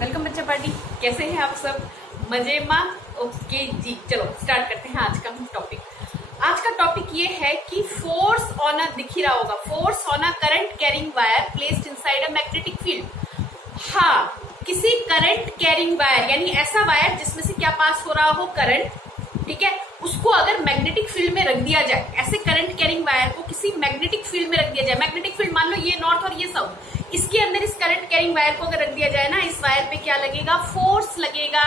Welcome बच्चा party. कैसे हैं आप सब? मजे में? ओके जी, चलो स्टार्ट करते हैं आज का टॉपिक। आज का टॉपिक ये है कि फोर्स ऑन अ, दिख ही रहा होगा, force on a current carrying wire placed inside a magnetic field. हाँ, किसी करंट कैरिंग वायर यानी ऐसा वायर जिसमें से क्या पास हो रहा हो, करंट, ठीक है, उसको अगर मैग्नेटिक फील्ड में रख दिया जाए, ऐसे करंट कैरिंग वायर को किसी मैग्नेटिक फील्ड में रख दिया जाए, मैग्नेटिक फील्ड मान लो ये नॉर्थ और ये साउथ, इसके अंदर इस करंट कैरिंग वायर को अगर रख दिया जाए ना, इस वायर पे क्या लगेगा, फोर्स लगेगा।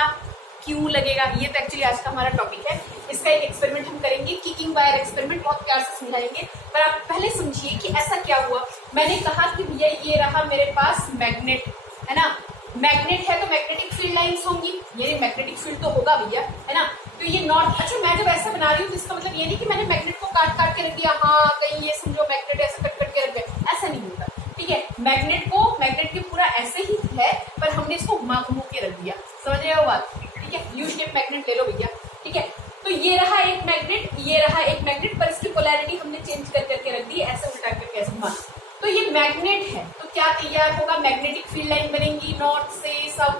क्यों लगेगा? ये तो एक्चुअली आज का हमारा टॉपिक है। इसका एक एक्सपेरिमेंट हम करेंगे, किकिंग वायर एक्सपेरिमेंट, बहुत प्यार से समझाएंगे। पर आप पहले समझिए कि ऐसा क्या हुआ। मैंने कहा कि भैया ये रहा मेरे पास मैग्नेट, है ना, मैग्नेट है तो मैग्नेटिक फील्ड लाइंस होंगी, ये मैग्नेटिक फील्ड तो होगा भैया, है ना। तो ये नॉर्थ, अच्छा मैं जब ऐसा बना रही हूँ तो इसका मतलब ये नहीं कि मैंने मैग्नेट को काट काट के रख दिया, हाँ कहीं ये समझो मैग्नेट ऐसे कट कट के रख दिया, ऐसा नहीं होता, ठीक है। मैग्नेट के पूरा ऐसे ही है, पर हमने इसको घुमा घुमा के रख दिया, समझ रहे हो बात, ठीक है। यू शेप मैग्नेट ले लो भैया, ठीक है। तो ये रहा एक मैग्नेट, ये रहा एक मैग्नेट, पर इसकी पोलैरिटी हमने चेंज कर करके रख दी, ऐसे उल्टा करके ऐसे घुमा। तो ये मैग्नेट है, तो क्या तैयार होगा, मैग्नेटिक फील्ड लाइन बनेगी नॉर्थ से साउथ,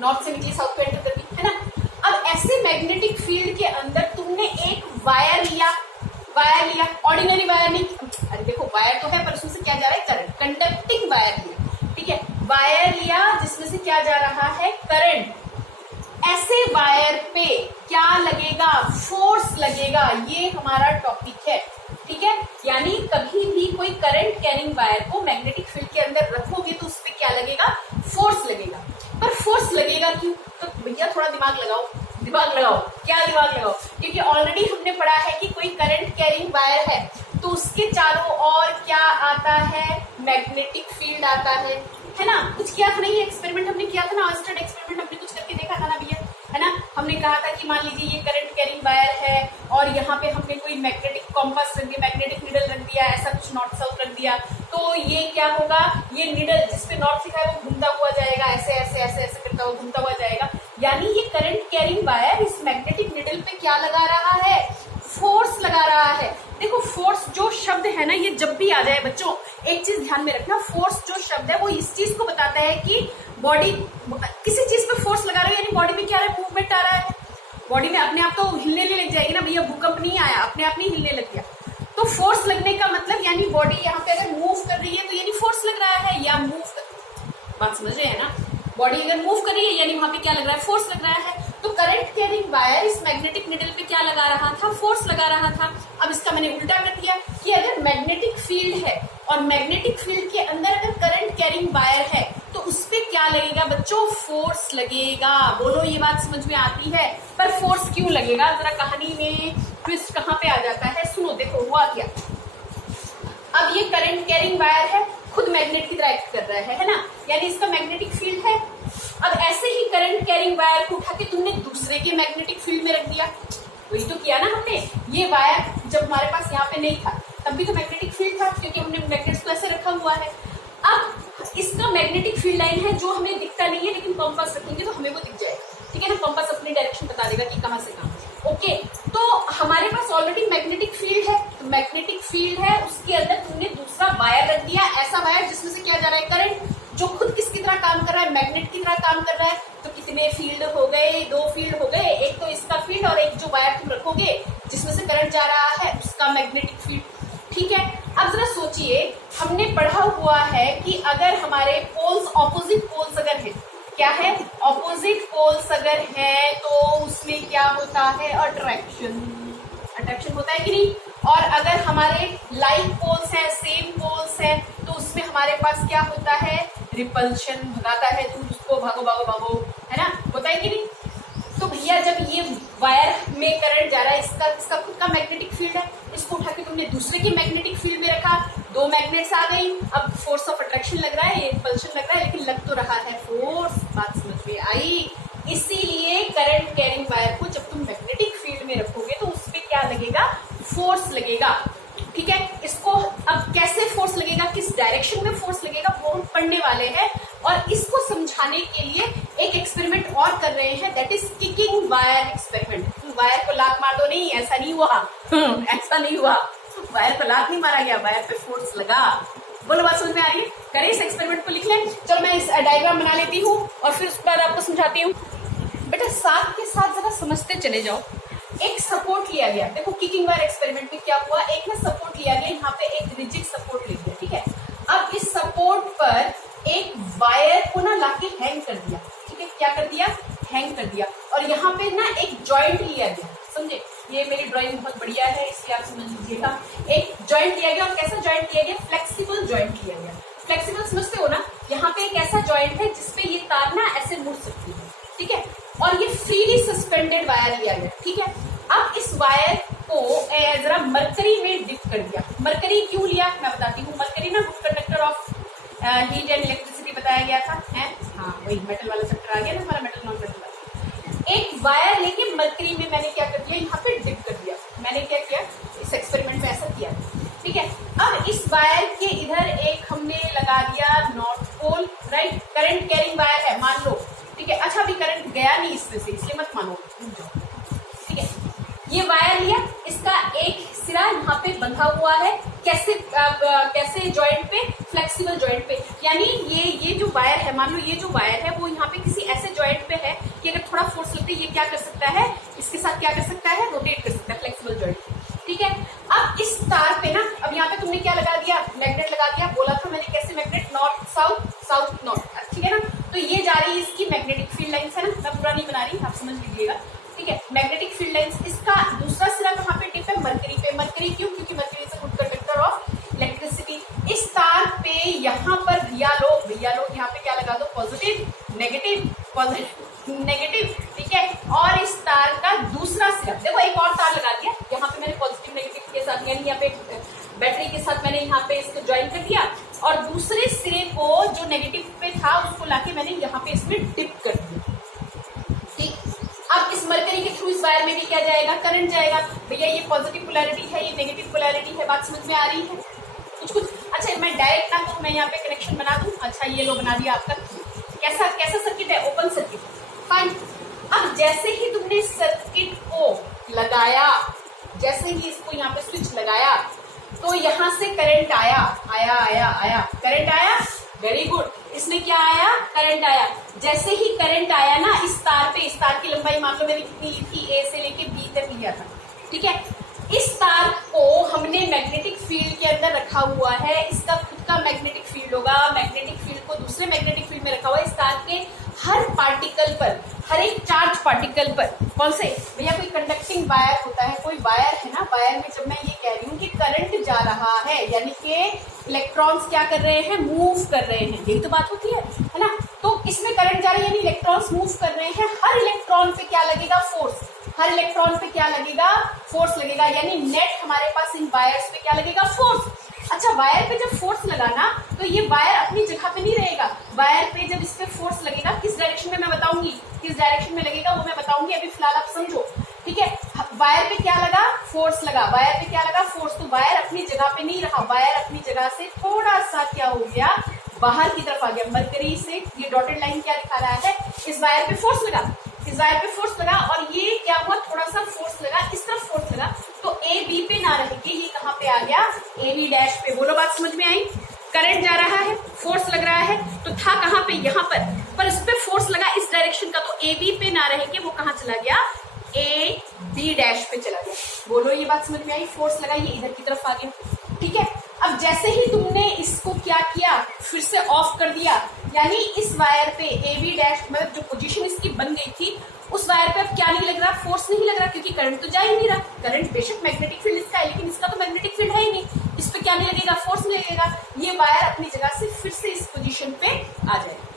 नॉर्थ से नीचे साउथ को एंटर कर दी, है ना। अब ऐसे मैग्नेटिक फील्ड के अंदर तुमने एक वायर लिया, ऑर्डिनरी वायर नहीं, अरे देखो वायर तो है पर उसमें से क्या जा रहा है, करंट, कंडक्टिंग वायर लिया, ठीक है, वायर लिया जिसमें से क्या जा रहा है, करंट। ऐसे वायर पे क्या लगेगा, फोर्स लगेगा, ये हमारा टॉपिक है, ठीक है। यानी कभी भी कोई करंट कैरिंग वायर को मैग्नेटिक फील्ड के अंदर रखोगे तो उस पर क्या लगेगा, फोर्स लगेगा। पर फोर्स लगेगा क्यों, तो भैया थोड़ा दिमाग लगाओ, क्या दिमाग लगाओ, क्योंकि ऑलरेडी हमने पढ़ा है कि कोई करंट कैरिंग वायर है तो उसके चारों ओर क्या आता है, मैग्नेटिक फील्ड आता है ना। कुछ किया था नहीं, एक्सपेरिमेंट हमने किया था ना, ऑयस्टर एक्सपेरिमेंट हमने कुछ करके देखा था ना भैया, है ना। हमने कहा था कि मान लीजिए ये करंट कैरिंग वायर है और यहाँ पे हमने कोई मैग्नेटिक कॉम्पास रख दिया, मैग्नेटिक नीडल रख दिया, ऐसा कुछ नॉर्थ साउथ रख दिया, तो ये क्या होगा, ये नीडल जिसपे नॉर्थ लिखा है वो घूमता हुआ जाएगा, ऐसे ऐसे ऐसे ऐसे करता हुआ घूमता हुआ जाएगा। यानी ये करंट कैरिंग वायर इस मैग्नेटिक नीडल पे क्या लगा रहा है, फोर्स लगा रहा है। देखो फोर्स जो शब्द है ना, ये जब भी आ जाए बच्चों, एक चीज ध्यान में रखना, फोर्स जो शब्द है वो इस चीज को बताता है कि बॉडी, किसी चीज पे फोर्स लगा रहे हो यानी बॉडी में क्या है, मूवमेंट आ रहा है, बॉडी में अपने आप तो हिलने लग जाएगी ना भैया, भूकंप नहीं आया, अपने आप नहीं हिलने लग गया। तो फोर्स लगने का मतलब यानी बॉडी यहाँ पे अगर मूव कर रही है तो यानी फोर्स लग रहा है, या बात समझ रहे हैं ना, बॉडी अगर मूव कर रही है यानी वहां पे क्या लग रहा है, फोर्स लग रहा है। तो करंट कैरिंग वायर इस मैग्नेटिक नीडल पे क्या लगा रहा था, फोर्स लगा रहा था। अब इसका मैंने उल्टा कर दिया कि अगर मैग्नेटिक फील्ड है और मैग्नेटिक फील्ड के अंदर अगर करंट कैरिंग वायर है तो उस पे क्या लगेगा बच्चों, फोर्स लगेगा। बोलो ये बात समझ में आती है? पर फोर्स क्यों लगेगा, जरा कहानी में ट्विस्ट कहाँ पे आ जाता है, सुनो। देखो हुआ क्या, अब ये करंट कैरिंग वायर है, खुद मैग्नेट की तरह एक्ट कर रहा है ना, यानी इसका मैग्नेटिक फील्ड है। अब ऐसे ही करंट कैरिंग वायर को उठा के तुमने दूसरे के मैग्नेटिक फील्ड में रख दिया, वही तो किया ना हमने। ये वायर जब हमारे पास यहाँ पे नहीं था तब भी तो मैग्नेटिक फील्ड था, क्योंकि हमने मैग्नेट्स को ऐसे रखा हुआ है। अब इसका मैग्नेटिक फील्ड लाइन है जो हमें दिखता नहीं है, लेकिन कंपास रखेंगे तो हमें वो दिख जाएगा, ठीक है ना, कंपास अपनी डायरेक्शन बता देगा कि कहाँ से कहाँ। ओके, तो हमारे पास ऑलरेडी मैग्नेटिक फील्ड है, तो मैग्नेटिक फील्ड है उसके अंदर तुमने दूसरा वायर रख दिया, ऐसा वायर जिसमें से क्या जा रहा है, करंट, जो खुद किसकी तरह काम कर रहा है, मैग्नेट की तरह काम कर रहा है। तो कितने फील्ड हो गए, दो फील्ड हो गए, एक तो इसका फील्ड और एक जो वायर तुम रखोगे जिसमें से करंट जा रहा है उसका मैग्नेटिक फील्ड, ठीक है। अब जरा सोचिए, हमने पढ़ा हुआ है कि अगर हमारे पोल्स, ऑपोजिट पोल्स अगर है, क्या है, ऑपोजिट पोल्स अगर है तो उसमें क्या होता है, अट्रैक्शन होता है कि नहीं। और अगर हमारे लाइक पोल्स हैं, सेम पोल्स हैं, तो उसमें हमारे पास क्या होता है, रिपल्शन, भगाता है दूर उसको, भागो भागो भागो, है ना, होता है कि नहीं। तो भैया जब ये वायर में करंट जा रहा है, इसका खुद का मैग्नेटिक फील्ड है, इसको उठा के तुमने दूसरे के मैग्नेटिक फील्ड में रखा, दो मैग्नेट्स आ गई, अब फोर्स ऑफ अट्रैक्शन लग रहा है, ये रिपल्शन लग रहा है, लेकिन लग तो रहा है फोर्स, बात समझ में आई। इसीलिए करंट कैरिंग वायर को जब तुम मैग्नेटिक फील्ड में रखोगे तो उस पर क्या लगेगा, फोर्स लगेगा, ठीक है। इसको अब कैसे फोर्स लगेगा, किस डायरेक्शन में फोर्स लगेगा, वो हम पढ़ने वाले हैं। और इसको समझाने के लिए एक एक्सपेरिमेंट और कर रहे हैं, that is kicking wire experiment. Wire को लात मार दो, नहीं ऐसा नहीं हुआ ऐसा नहीं हुआ, वायर को लात नहीं मारा गया, वायर पे फोर्स लगा। बोलो बात समझ में आ रही है? करें इस एक्सपेरिमेंट को, लिख लें। चलो मैं इस डायग्राम बना लेती हूँ और फिर उसके बाद आपको समझाती हूँ। बेटा साथ के साथ जरा समझते चले जाओ। एक सपोर्ट लिया गया, देखो किकिंग वायर एक्सपेरिमेंट में क्या हुआ, एक ना सपोर्ट लिया गया, यहाँ पे एक रिजिड सपोर्ट ले लिया, ठीक है। अब इस सपोर्ट पर एक वायर को ना लाके हैंग कर दिया, ठीक है, क्या कर दिया, हैंग कर दिया। और यहाँ पे ना एक जॉइंट लिया गया, समझे, ये मेरी ड्राइंग बहुत बढ़िया है इसलिए आप समझ लीजिएगा। एक जॉइंट लिया गया, और कैसा जॉइंट लिया गया, फ्लेक्सिबल जॉइंट लिया गया। फ्लेक्सिबल समझते हो ना, यहाँ पे एक ऐसा जॉइंट है जिसपे ये तार ना ऐसे मुड़ सकती है, ठीक है। और ये फ्रीली सस्पेंडेड वायर लिया गया, ठीक है। अब इस वायर को जरा मरकरी में डिप कर दिया। मरकरी क्यों लिया मैं बताती हूँ। मरकरी ना good conductor of heat and electricity बताया गया था, है हाँ, वही मेटल वाला चैप्टर आ गया ना हमारा, मेटल नॉन मेटल वाला। एक वायर लेके मरकरी में मैंने क्या कर दिया, यहाँ पे डिप कर दिया। मैंने क्या किया, इस एक्सपेरिमेंट में ऐसा किया, ठीक है। अब इस वायर के इधर एक हमने लगा दिया north pole, right, current carrying wire है मान लो, ठीक है। अच्छा अभी करंट गया नहीं इसमें से, इसलिए मत मानो, ठीक है। ये वायर लिया, इसका एक सिरा यहाँ पे बंधा हुआ है, कैसे कैसे जॉइंट पे, फ्लेक्सिबल जॉइंट पे। यानी ये जो वायर है, मान लो ये जो वायर है वो यहाँ पे किसी ऐसे जॉइंट पे है कि अगर थोड़ा फोर्स लगते ये क्या कर सकता है, इसके साथ क्या कर सकता है, रोटेट कर सकता है, फ्लेक्सिबल जॉइंट, ठीक है। अब इस तार पे ना, अब यहाँ पे तुमने क्या लगा दिया, मैग्नेट लगा दिया। बोला था मैंने कैसे magnet, north south, south north, ठीक है ना। तो ये जा रही है इसकी मैग्नेटिक फील्ड लाइंस है ना, मैं पूरा नहीं बना रही, आप समझ लीजिएगा, ठीक है। मैग्नेटिक फील्ड लाइंस, इसका दूसरा सिरा कहाँ पे टिप है, मरकरी पे। मरकरी क्यों, क्योंकि mercury is a good conductor of electricity. इस तार पे यहाँ पर भैया लोग यहाँ पे क्या लगा दो, पॉजिटिव नेगेटिव, पॉजिटिव नेगेटिव, ठीक है। और इस तार का दूसरा सिरा, देखो एक और तार लगा दिया यहाँ पे मैंने पॉजिटिव नेगेटिव के साथ, यानी यहाँ पे बैटरी के साथ मैंने यहाँ पे इसको ज्वाइन कर दिया। और दूसरे सिरे को जो नेगेटिव पे था उसको लाके मैंने यहाँ पे इसमें डिप कर दिया, ठीक। अब इस मरकरी के थ्रू इस वायर में भी क्या जाएगा, करंट जाएगा। भैया ये पॉजिटिव पोलैरिटी है, ये नेगेटिव पोलैरिटी है, बात समझ में आ रही है कुछ। अच्छा मैं डायरेक्ट ना तो मैं यहाँ पे कनेक्शन बना दूं। अच्छा ये लो बना दिया आपका, कैसा कैसा सर्किट है, ओपन सर्किट, फाइन। अब जैसे ही तुमने सर्किट को लगाया, जैसे ही इसको यहाँ पे स्विच लगाया तो यहाँ से करंट आया, करंट आया, वेरी गुड। इसमें क्या आया, करंट आया। जैसे ही करंट आया ना इस तार पे, इस तार की लंबाई मान लो मैंने कितनी ली थी, ए से लेके बी तक लिया था, ठीक है। इस तार को हमने मैग्नेटिक फील्ड के अंदर रखा हुआ है, इसका खुद का मैग्नेटिक फील्ड होगा। मैग्नेटिक फील्ड को दूसरे मैग्नेटिक फील्ड में रखा हुआ है। इस तार के हर पार्टिकल पर, हर एक चार्ज पार्टिकल पर, कौन से भैया, कोई कंडक्टिंग वायर होता है, कोई वायर है ना, वायर में जब मैं ये कह रही हूँ कि करंट जा रहा है, यानी कि इलेक्ट्रॉन्स क्या कर रहे हैं, मूव कर रहे हैं, यही तो बात होती है ना। तो इसमें करंट जा रहा है यानी इलेक्ट्रॉन्स मूव कर रहे हैं। हर इलेक्ट्रॉन पे क्या लगेगा, फोर्स, हर इलेक्ट्रॉन पे क्या लगेगा, फोर्स लगेगा। यानी नेट हमारे पास इन वायर्स पे क्या लगेगा, फोर्स। अच्छा वायर पे जब फोर्स लगा ना तो ये वायर अपनी जगह पे नहीं रहेगा। वायर पे जब इस पे फोर्स लगेगा, किस डायरेक्शन में मैं बताऊंगी, किस डायरेक्शन में लगेगा वो मैं बताऊंगी, अभी फिलहाल आप समझो, ठीक है। वायर पे क्या लगा, फोर्स लगा, वायर पे क्या लगा, फोर्स। तो वायर अपनी जगह पे नहीं रहा, वायर अपनी जगह से थोड़ा सा क्या हो गया, बाहर की तरफ आ गया। मरकरी से ये डॉटेड लाइन क्या दिखा रहा है, इस वायर पे फोर्स लगा, इस वायर पे फोर्स लगा, और ये क्या हुआ, थोड़ा सा फोर्स लगा, इस तरफ फोर्स लगा, तो ए बी पे ना रह के ये कहाँ पे आ गया, ए बी डैश पे। बोलो बात समझ में आई। करंट जा रहा है, फोर्स लग रहा है, तो था कहाँ पे, यहाँ पर इस पे फोर्स लगा इस डायरेक्शन का, तो ए बी पे ना रह के वो कहाँ चला गया, ए बी डैश पे चला गया। बोलो ये बात समझ में आई। फोर्स लगा, ये इधर की तरफ आ गया, ठीक है। अब जैसे ही तुमने इसको क्या किया, फिर से ऑफ कर दिया, यानी इस वायर पे ए बी डैश, मतलब जो पोजीशन इसकी बन गई थी उस वायर पे अब क्या नहीं लग रहा, फोर्स नहीं लग रहा, क्योंकि करंट तो जा ही नहीं रहा। करंट बेशक मैग्नेटिक फील्ड इसका है, लेकिन इसका तो मैग्नेटिक फील्ड है ही नहीं, इस पे क्या नहीं लगेगा, फोर्स नहीं लगेगा। ये वायर अपनी जगह से फिर से इस पोजीशन पे आ जाएगा।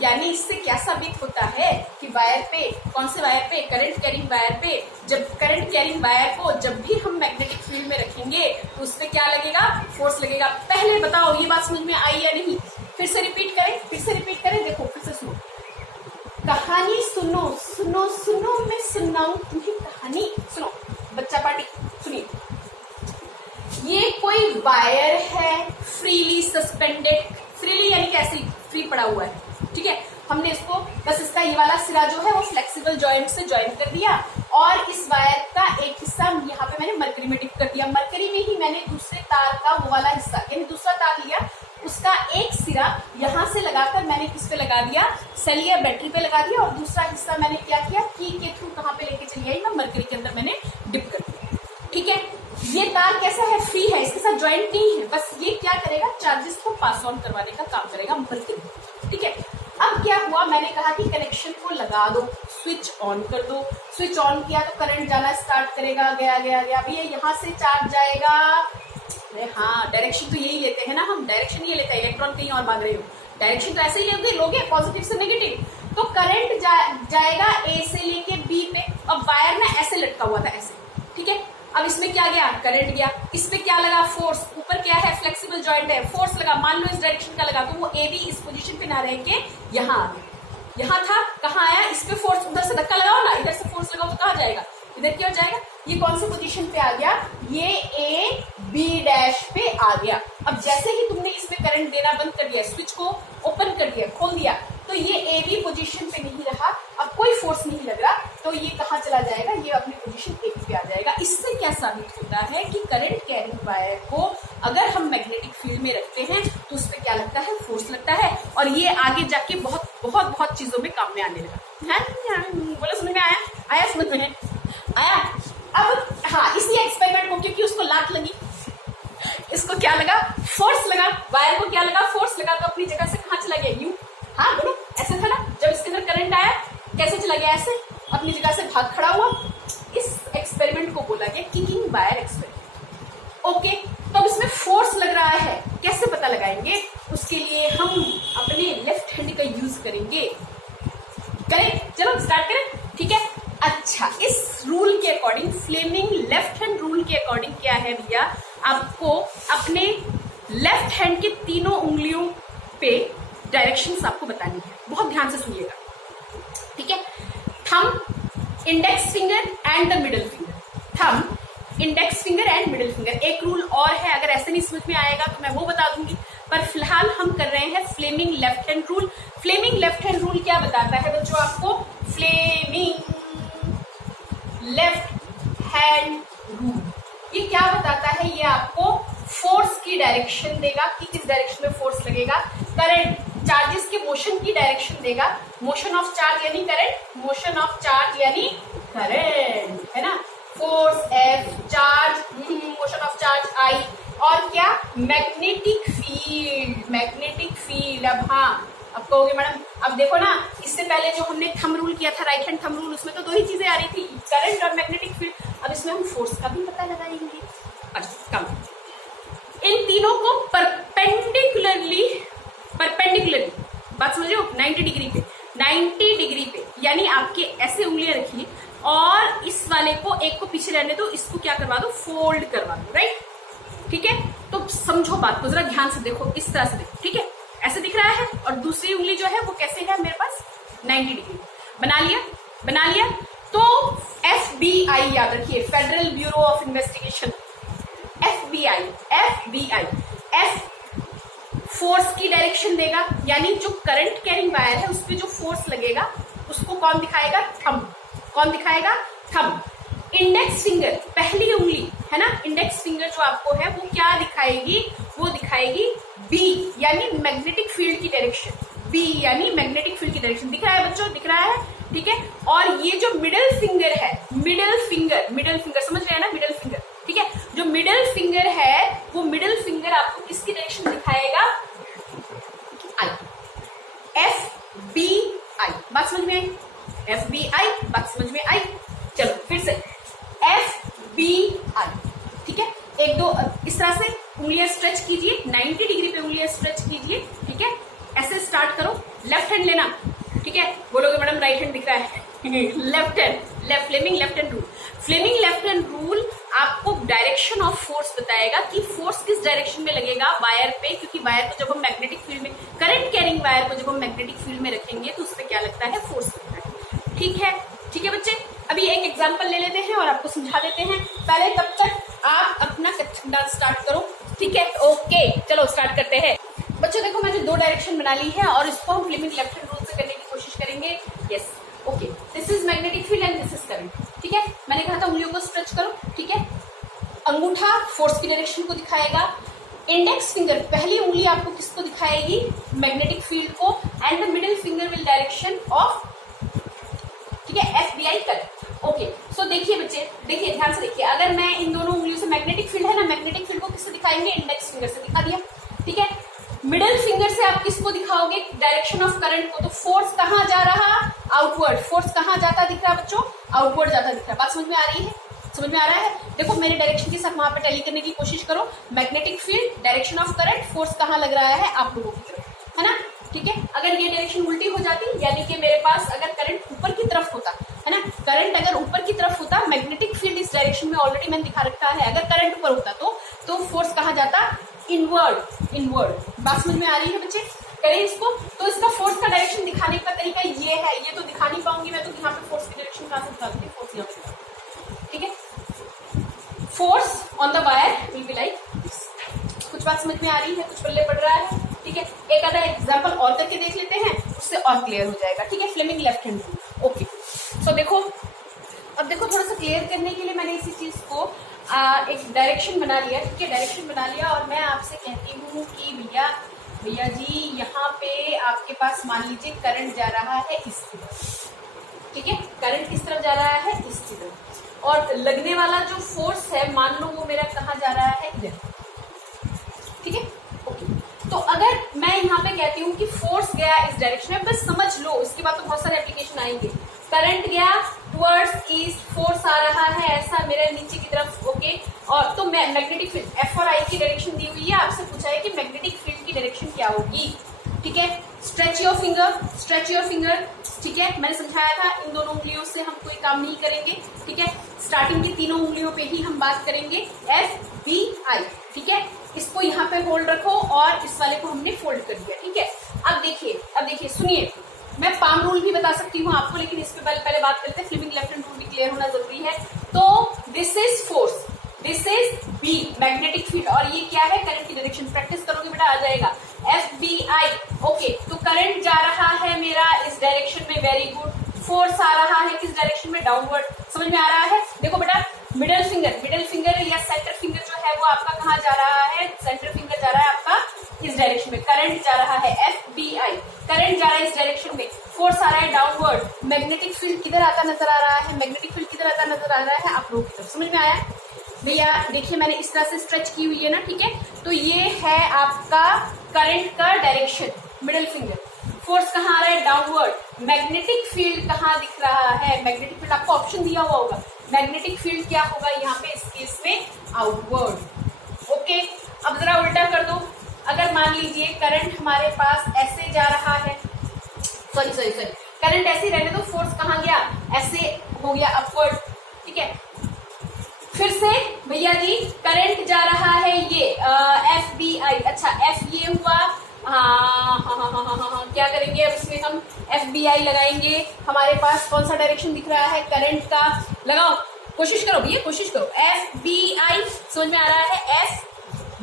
यानी इससे क्या साबित होता है कि वायर पे, कौन से वायर पे, करंट कैरिंग वायर पे, जब करंट कैरिंग वायर को जब भी हम मैग्नेटिक फील्ड में रखेंगे तो उस पे क्या लगेगा, फोर्स लगेगा। पहले बताओ ये बात समझ में आई या नहीं, फिर से रिपीट करें, देखो फिर से सुनो, कहानी सुनो सुनो सुनो, मैं सुनाऊं तुम्हें कहानी, सुनो बच्चा पार्टी सुनिए। ये कोई वायर है फ्रीली सस्पेंडेड, फ्रीली यानी कैसे, फ्री पड़ा हुआ है, ठीक है। हमने इसको बस इसका ये वाला सिरा जो है वो फ्लेक्सिबल जॉइंट से जॉइन कर दिया, और इस वायर का एक हिस्सा यहाँ पे मैंने मरकरी में डिप कर दिया। मरकरी में ही मैंने दूसरे तार का वो वाला हिस्सा, यानी दूसरा तार लिया, उसका एक सिरा यहाँ से लगाकर मैंने किस पे लगा दिया, सेल या बैटरी पे लगा दिया, और दूसरा हिस्सा मैंने क्या किया, की के थ्रू कहाँ पे लेके चली आई, मैं मरकरी के अंदर मैंने डिप कर दिया। ठीक है, ये तार कैसा है, फ्री है, इसके साथ ज्वाइंट नहीं है, बस ये क्या करेगा, चार्जेस को पास ऑन करवाने का काम करेगा मरकरी। ठीक है, अब क्या हुआ, मैंने कहा कि कनेक्शन को लगा दो, स्विच ऑन कर दो, स्विच ऑन किया तो करंट जाना स्टार्ट करेगा, गया गया गया, भैया यहाँ से चार्ज जाएगा। हाँ, डायरेक्शन तो यही लेते हैं ना हम, डायरेक्शन ये लेते हैं, इलेक्ट्रॉन कहीं और भाग रहे हो, डायरेक्शन तो ऐसे ही लोगे पॉजिटिव से नेगेटिव। तो करंट जाएगा ए से लेके बी पे, अब वायर ना ऐसे लटका हुआ था ऐसे, ठीक है, अब इसमें क्या गया, करंट गया, इस पे क्या लगा, फोर्स, ऊपर क्या है, फ्लेक्सिबल जॉइंट है, फोर्स लगा, मान लो इस डायरेक्शन का लगा, तो वो ए बी इस पोजीशन पे ना रह के यहाँ आ गया, यहाँ था, कहाँ आया, इस पे फोर्स, उधर से धक्का लगाओ ना, इधर से फोर्स लगाओ तो कहाँ जाएगा, इधर क्या हो जाएगा, ये कौन सी पोजीशन पे आ गया, ये ए बी डैश पे आ गया। अब जैसे ही तुमने इसमें करंट देना बंद कर दिया, स्विच को ओपन कर दिया, खोल दिया, तो ये ए बी पोजीशन पे नहीं रहा, अब कोई फोर्स नहीं लग रहा, तो ये कहाँ चला जाएगा, ये अपनी पोजीशन ए पे आ जाएगा। इससे क्या साबित होता है कि करंट कैरिंग वायर को अगर हम मैग्नेटिक फील्ड में रखते हैं तो उस पर क्या लगता है, फोर्स लगता है, और ये आगे जाके बहुत बहुत बहुत चीजों में काम में आने लगा है। बोलो समझ में आया, आया समझ में आया। अब हाँ, इसी एक्सपेरिमेंट को, क्योंकि उसको लात लगी, इसको क्या लगा, फोर्स लगा, वायर को क्या लगा, फोर्स लगा, तो अपनी जगह से कहाँ चला गया, यूं, हाँ बोलो, ऐसे था ना, जब इसके अंदर करंट आया कैसे चला गया, ऐसे अपनी जगह से भाग खड़ा हुआ। इस एक्सपेरिमेंट को बोला गया किकिंग वायर एक्सपेरिमेंट। ओके, तो अब इसमें फोर्स लग रहा है, कैसे पता लगाएंगे, उसके लिए हम अपने लेफ्ट हैंड का यूज करेंगे। करें, चलो स्टार्ट करें, ठीक है। अच्छा, इस रूल के according, Fleming left hand rule के अकॉर्डिंग क्या है भैया, आपको अपने लेफ्ट हैंड के तीनों उंगलियों पे डायरेक्शंस आपको बतानी है, बहुत ध्यान से सुनिएगा, ठीक है। Thumb, index finger and the middle finger, thumb, index finger and middle finger. एक रूल और है, अगर ऐसे नहीं समझ में आएगा तो मैं वो बता दूंगी, पर फिलहाल हम कर रहे हैं Fleming left hand rule. Fleming left hand rule क्या बताता है बच्चों आपको, फ्लेमिंग लेफ्ट हैंड रूल ये क्या बताता है, ये आपको फोर्स की डायरेक्शन देगा कि किस डायरेक्शन में फोर्स लगेगा, करंट, चार्जेस के मोशन की डायरेक्शन देगा, मोशन ऑफ चार्ज यानी करंट, मोशन ऑफ चार्ज यानी करंट, है ना, force F, charge motion of charge I, और क्या, मैग्नेटिक फील्ड, मैग्नेटिक फील्ड। अब हाँ, अब कहोगे मैडम, अब देखो ना, इससे पहले जो हमने थंब रूल किया था, राइट हैंड थंब रूल, उसमें तो दो ही चीजें आ रही थी, करंट और मैग्नेटिक फील्ड। अब इसमें हम फोर्स का भी पता लगाएंगे। अच्छा, कम, इन तीनों को परपेंडिकुलरली बात समझ रहे हो, 90 डिग्री पे, 90 डिग्री पे, यानी आपके ऐसे उंगलियां रखिए और इस वाले को, एक को पीछे रहने दो, इसको क्या करवा दो, फोल्ड करवा दो, राइट, ठीक है। तो समझो बात को, जरा ध्यान से देखो, इस तरह से देखो, ठीक है, ऐसे दिख रहा है, और दूसरी उंगली जो है वो कैसे है मेरे पास, 90 डिग्री। बना लिया। तो FBI याद रखिए, federal bureau of investigation, FBI, F force की डायरेक्शन देगा, यानी जो करंट कैरिंग वायर है उस पर जो फोर्स लगेगा उसको कौन दिखाएगा, थंब, कौन दिखाएगा, थंब। इंडेक्स फिंगर, पहली उंगली है ना, इंडेक्स फिंगर जो आपको है वो क्या दिखाएगी, वो दिखाएगी B यानी मैग्नेटिक फील्ड की डायरेक्शन, B यानी मैग्नेटिक फील्ड की डायरेक्शन। दिख रहा है बच्चों, दिख रहा है, ठीक है। और ये जो मिडिल फिंगर है, मिडिल फिंगर समझ रहे हैं ना, मिडिल फिंगर, ठीक है, जो मिडिल फिंगर है वो मिडिल फिंगर आपको किसकी डायरेक्शन दिखाएगा, I, FBI, बात समझ में आई, FBI, बात समझ में आई। चलो फिर से, FBI, ठीक है, एक दो इस तरह से उंगलियां स्ट्रेच कीजिए, 90 डिग्री पे उंगलियां स्ट्रेच कीजिए, ठीक है, ऐसे स्टार्ट करो, लेफ्ट हैंड लेना, ठीक है, बोलोगे मैडम राइट हैंड दिख रहा है, left hand, Fleming left hand rule. Fleming left hand rule आपको डायरेक्शन ऑफ फोर्स बताएगा कि फोर्स किस डायरेक्शन में लगेगा वायर पे, क्योंकि वायर को जब हम मैग्नेटिक फील्ड में, करंट कैरिंग वायर को जब हम मैग्नेटिक फील्ड में रखेंगे तो उस पर क्या लगता है, फोर्स लगता है, ठीक है बच्चे। अभी एक एग्जांपल ले लेते हैं और आपको समझा देते हैं, पहले तब तक आप अपना कथक डांस स्टार्ट करो, ठीक है, ओके, चलो स्टार्ट करते हैं। बच्चों देखो, मैंने दो डायरेक्शन बना ली है और इसको हम फ्लेमिंग लेफ्ट हैंड रूल से करने की कोशिश करेंगे। Yes, okay, this is magnetic field and this is current, ठीक है। मैंने कहा था उंगलियों को स्ट्रेच करो, ठीक है, अंगूठा फोर्स की डायरेक्शन को दिखाएगा, इंडेक्स फिंगर पहली उंगली आपको किसको दिखाएगी, मैग्नेटिक फील्ड को, and the middle finger will direction of, ठीक है, FBI करंट। ओके, सो देखिए बच्चे, देखिए ध्यान से देखिए, अगर मैं इन दोनों उंगलियों से, मैग्नेटिक फील्ड है ना, मैग्नेटिक फील्ड को किससे दिखाएंगे, इंडेक्स फिंगर से दिखा दिया, ठीक है। मिडिल फिंगर से आप किसको दिखाओगे, डायरेक्शन ऑफ करंट को, तो फोर्स कहाँ जा रहा, आउटवर्ड, फोर्स कहाँ जाता दिख रहा बच्चों, आउटवर्ड जाता दिख रहा है। बात समझ में आ रही है, समझ में आ रहा है। देखो मेरे डायरेक्शन के साथ वहां पे टैली करने की कोशिश करो, magnetic field, direction of current, force कहाँ लग रहा है, आप लोगों की तरफ, है ना, ठीक है। अगर ये डायरेक्शन उल्टी हो जाती, यानी कि मेरे पास अगर करंट ऊपर की तरफ होता, है ना, करंट अगर ऊपर की तरफ होता, मैग्नेटिक फील्ड इस डायरेक्शन में ऑलरेडी मैंने दिखा रखा है, अगर करंट ऊपर होता तो फोर्स कहाँ जाता, इनवर्ड, इनवर्ड। बात समझ में आ रही है बच्चे, करें इसको। तो इसका फोर्स का डायरेक्शन दिखाने का तरीका ये है, ये तो दिखा नहीं पाऊंगी मैं, तो यहाँ पे फोर्स की डायरेक्शन कहाँ से दिखाती हूँ, फोर्स यहाँ पे, ठीक है। Force on the wire will be like, कुछ बात समझ में आ रही है, कुछ पल्ले पड़ रहा है, ठीक है। एक आधा एग्जांपल और करके देख लेते हैं, उससे और क्लियर हो जाएगा, ठीक है। Fleming left hand rule, okay. So देखो, अब देखो थोड़ा सा क्लियर करने के लिए मैंने इसी चीज को एक डायरेक्शन बना लिया, ठीक है, डायरेक्शन बना लिया, और मैं आपसे कहती हूँ कि भैया जी यहाँ पे आपके पास मान लीजिए करंट जा रहा है इस तरफ, ठीक है, करंट किस तरफ जा रहा है, इस तरफ, और लगने वाला जो फोर्स है मान लो वो मेरा कहाँ जा रहा है, इधर, ठीक है, ओके। तो अगर मैं यहाँ पे कहती हूँ कि फोर्स गया इस डायरेक्शन में, बस समझ लो, इसके बाद तो बहुत सारे एप्लीकेशन आएंगे, करंट गया टुवर्ड्स ईस्ट, फोर्स आ रहा है ऐसा मेरे नीचे की तरफ, ओके। और तो मैं मैग्नेटिक फील्ड एफ और आई की डायरेक्शन दी हुई है, आपसे पूछा है कि मैग्नेटिक फील्ड की डायरेक्शन क्या होगी, ठीक है। Stretch your finger, stretch your finger, ठीक है, मैंने समझाया था इन दोनों उंगलियों से हम कोई काम नहीं करेंगे, ठीक है। स्टार्टिंग की तीनों उंगलियों पे ही हम बात करेंगे, FBI, ठीक है। इसको यहाँ पे होल्ड रखो और इस वाले को हमने फोल्ड कर दिया, ठीक है। अब देखिए सुनिए, मैं पाम रूल भी बता सकती हूँ आपको, लेकिन इस पे पहले बात करते हैं, फ्लिपिंग लेफ्ट हैंड रूल भी क्लियर होना जरूरी है। तो this is force, this is B, magnetic field, और ये क्या है, करंट की डायरेक्शन। प्रैक्टिस करोगे बेटा आ जाएगा, FBI, ओके। तो करंट जा रहा है मेरा इस डायरेक्शन में, वेरी गुड। फोर्स आ रहा है किस डायरेक्शन में, डाउनवर्ड, समझ में आ रहा है। देखो बेटा, मिडिल फिंगर या सेंटर फिंगर जो है वो आपका कहाँ जा रहा है, सेंटर फिंगर जा रहा है आपका इस डायरेक्शन में, करंट जा रहा है FBI, करंट जा रहा है इस डायरेक्शन में, फोर्स आ रहा है डाउनवर्ड, मैग्नेटिक फील्ड किधर आता नजर आ रहा है, मैग्नेटिक फील्ड किधर आता नजर आ रहा है, आप लोगों की तरफ, समझ में आया भैया। देखिए मैंने इस तरह से स्ट्रेच की हुई है ना, ठीक है। तो ये है आपका करंट का डायरेक्शन, मिडिल फिंगर, फोर्स कहाँ आ रहा है, डाउनवर्ड, मैग्नेटिक फील्ड कहाँ दिख रहा है, मैग्नेटिक फील्ड आपको ऑप्शन दिया हुआ होगा, मैग्नेटिक फील्ड क्या होगा यहाँ पे इस केस में, आउटवर्ड, ओके। अब जरा उल्टा कर दो, अगर मान लीजिए करंट हमारे पास ऐसे जा रहा है, सॉरी करंट ऐसे रहने दो, फोर्स कहाँ गया, ऐसे हो गया अपवर्ड, ठीक है। फिर से भैया जी करंट जा रहा है ये FBI, अच्छा F ये हुआ, हाँ, क्या करेंगे अब इसमें हम FBI लगाएंगे, हमारे पास कौन सा डायरेक्शन दिख रहा है करंट का, लगाओ, कोशिश करो भैया, कोशिश करो, FBI, समझ में आ रहा है,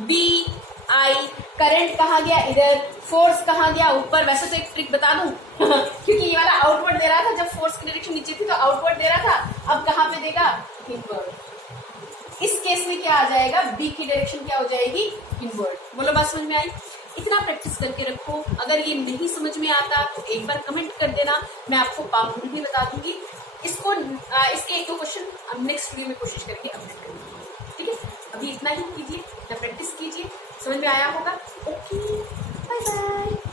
FBI, करंट कहाँ गया इधर, फोर्स कहाँ गया ऊपर। वैसे तो एक ट्रिक बता दूं क्योंकि ये वाला आउटवर्ड दे रहा था, जब फोर्स की डायरेक्शन नीचे थी तो आउटवर्ड दे रहा था, अब कहाँ पे देगा, इनवर्ड। इस केस में क्या आ जाएगा, B की डायरेक्शन क्या हो जाएगी, इनवर्ड। बोलो बात समझ में आई। इतना प्रैक्टिस करके रखो, अगर ये नहीं समझ में आता तो एक बार कमेंट कर देना, मैं आपको पाम रूल भी बता दूंगी। इसको इसके एक दो क्वेश्चन नेक्स्ट वीडियो में कोशिश करके अपडेट करूंगी, ठीक है। अभी इतना ही कीजिए, इतना प्रैक्टिस कीजिए, समझ में आया होगा। Okay, bye bye.